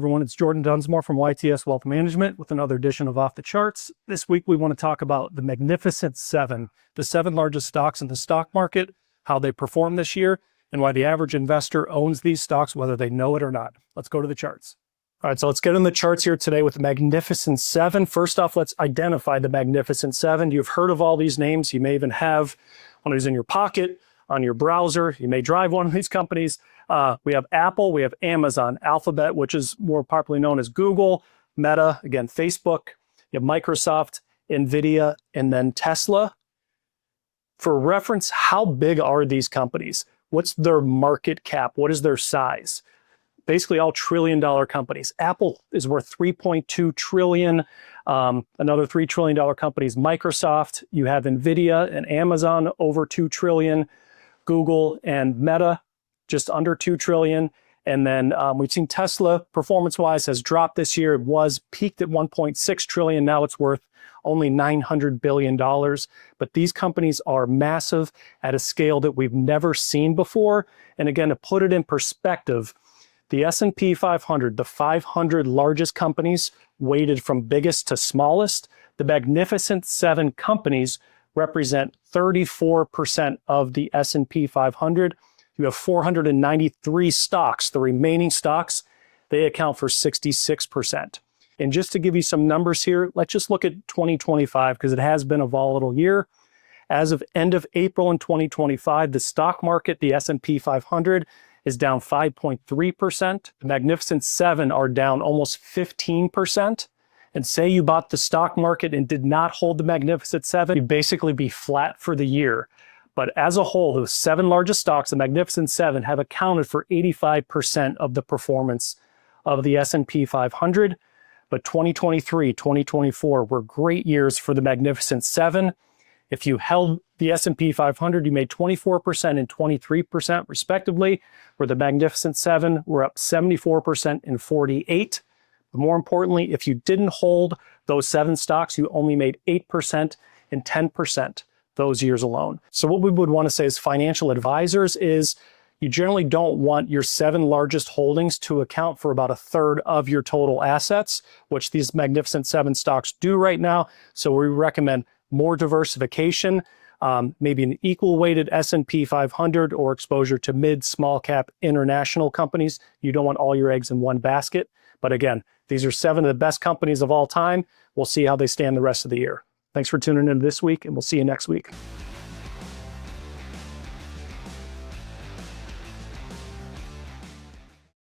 everyone, it's Jordan Dunsmore from YTS Wealth Management with another edition of Off the Charts. This week we want to talk about the Magnificent Seven, the 7 largest stocks in the stock market, how they performed this year, and why the average investor owns these stocks whether they know it or not. Let's go to the charts. All right, so let's get in the charts here today with the Magnificent Seven. First off, let's identify the Magnificent Seven. You've heard of all these names. You may even have one of these in your pocket, on your browser. You may drive one of these companies. We have Apple, we have Amazon, Alphabet, which is more popularly known as Google, Meta, again, Facebook, you have Microsoft, NVIDIA, and then Tesla. For reference, how big are these companies? What's their market cap? What is their size? Basically all trillion-dollar companies. Apple is worth $3.2 trillion. Another $3 trillion companies, Microsoft. You have NVIDIA and Amazon over $2 trillion. Google and Meta, just under $2 trillion. And then we've seen Tesla, performance-wise, has dropped this year. It was peaked at $1.6 trillion. Now it's worth only $900 billion. But these companies are massive at a scale that we've never seen before. And again, to put it in perspective, the S&P 500, the 500 largest companies weighted from biggest to smallest, the Magnificent Seven companies represent 34% of the S&P 500. You have 493 stocks. The remaining stocks, they account for 66%. And just to give you some numbers here, let's just look at 2025 because it has been a volatile year. As of end of April in 2025, the stock market, the S&P 500, is down 5.3%. The Magnificent Seven are down almost 15%. And say you bought the stock market and did not hold the Magnificent Seven, you'd basically be flat for the year. But as a whole, the 7 largest stocks, the Magnificent Seven, have accounted for 85% of the performance of the S&P 500. But 2023, 2024 were great years for the Magnificent Seven. If you held the S&P 500, you made 24% and 23% respectively, where the Magnificent Seven were up 74% and 48%. But more importantly, if you didn't hold those 7 stocks, you only made 8% and 10% those years alone. So what we would want to say as financial advisors is you generally don't want your 7 largest holdings to account for about 1/3 of your total assets, which these Magnificent Seven stocks do right now. So we recommend more diversification, maybe an equal weighted S&P 500 or exposure to mid, small cap international companies. You don't want all your eggs in one basket. But again, these are 7 of the best companies of all time. We'll see how they stand the rest of the year. Thanks for tuning in this week, and we'll see you next week.